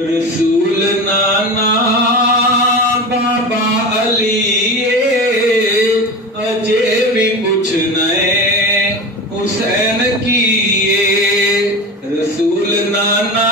रसूल नाना बाबा अलीए अजे भी कुछ नए हुसैन किए। रसूल नाना